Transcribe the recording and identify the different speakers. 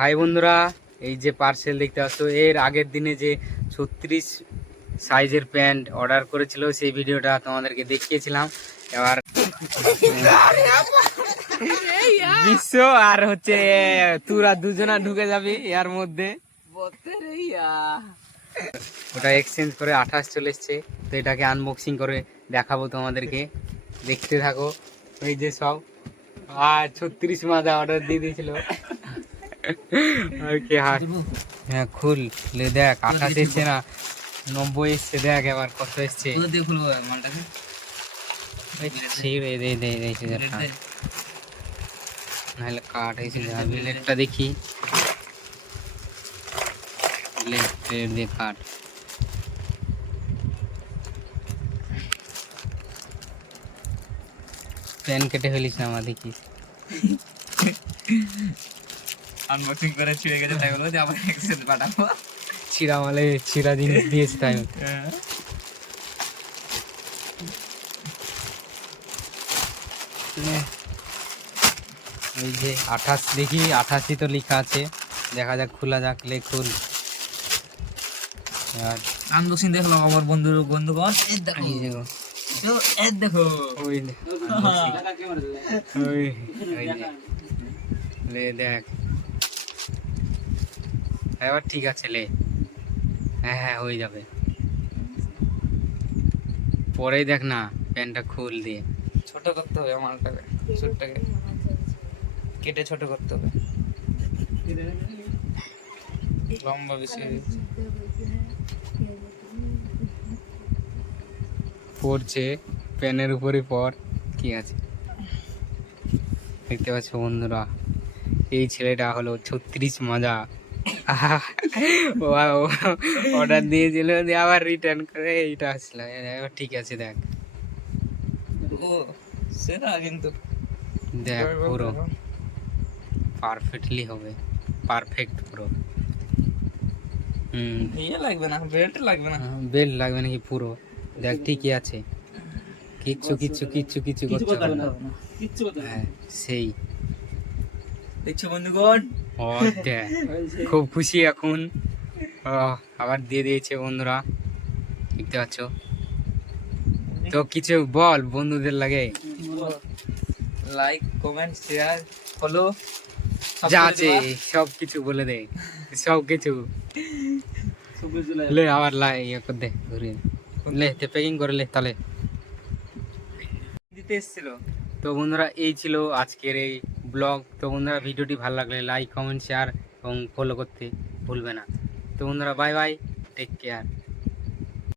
Speaker 1: High বন্ধুরা, এই যে পার্সেল দেখতে পাচ্ছ, এর আগের দিনে যে ছত্রিশ সাইজের প্যান্ট অর্ডার করেছিল, সেই ভিডিওটা তোমাদেরকে দেখিয়েছিলাম। এবার বিশ্ব আর হচ্ছে তুরা দুজনা ঢুকে যাবি এর মধ্যে। ওটা এক্সচেঞ্জ করে আঠাশ চলে এসছে, তো এটাকে আনবক্সিং করে দেখাবো তোমাদেরকে। দেখতে থাকো, এই যে সব। আর ছত্রিশ মাদা অর্ডার দিয়ে দিয়েছিল। ওকে হ্যাঁ খুল লে দেখ আঠাশ এসছে না নব্বই এসছে দেখ এবার কত এসছে।
Speaker 2: খুলবো মালটাকে।
Speaker 1: নাহলে কাট এসে যাবে বিলেটটা দেখি। বিলেট দিয়ে কাট প্যান কেটে ফেলিস না আমার দেখিস।
Speaker 2: আনবক্সিং করে ছিঁড়ে গেছে তাই বলব যে আবার এক্সেল পাঠাবো।
Speaker 1: ছিঁড়া মালে ছিঁড়া জিনিস দিয়েছে তাই এই যে আঠাশ দেখি আঠাশই তো লেখা আছে। দেখা যাক খোলা যাক লে খুল। আর
Speaker 2: দেখলাম আমার বন্ধুর বন্ধুগণ। এই দেখো।
Speaker 1: দেখো। ওই দেখ। এবার ঠিক আছে লে। হ্যাঁ হ্যাঁ হয়ে যাবে। পরেই দেখ না প্যান্টটা খুল দিয়ে।
Speaker 2: ছোট করতে হবে মালটাকে ছোটটাকে কেটে ছোট করতে হবে। লম্বা বেশি
Speaker 1: পড়ছে প্যানের উপরে পর কি আছে? দেখতে পাচ্ছ বন্ধুরা এই ছেলেটা হলো ছত্রিশ মাজা। অর্ডার দিয়েছিল দিয়ে আবার রিটার্ন করে এইটা আসলো। ঠিক আছে দেখ।
Speaker 2: ও সেটা কিন্তু
Speaker 1: দেখ পুরো। পারফেক্টলি হবে। পারফেক্ট পুরো। হুম।
Speaker 2: ইয়ে লাগবে না বেল্ট লাগবে না।
Speaker 1: বেল লাগবে নাকি পুরো? দেখ ঠিকই আছে। কিচ্ছু কিচ্ছু কিচ্ছু কিচ্ছু করতে হবে না। হ্যাঁ সেই।
Speaker 2: দেখছ বন্ধুগণ
Speaker 1: ও খুব খুশি এখন। আবার দিয়ে দিয়েছে বন্ধুরা। দেখতে পাচ্ছ? তো কিছু বল বন্ধুদের লাগে।
Speaker 2: লাইক কমেন্ট শেয়ার ফলো
Speaker 1: যা আছে সব কিছু বলে দে। সব কিছু। লে আবার লাই ইয়ে করে দে ঘুরিয়ে লে তে প্যাকিং করে লে তাহলে।
Speaker 2: দিতে এসেছিল।
Speaker 1: তো বন্ধুরা এই ছিল আজকের এই ব্লগ। তো বন্ধুরা, ভিডিওটি ভালো লাগলে লাইক কমেন্ট শেয়ার এবং ফলো করতে ভুলবে না। তো বন্ধুরা বাই বাই টেক কেয়ার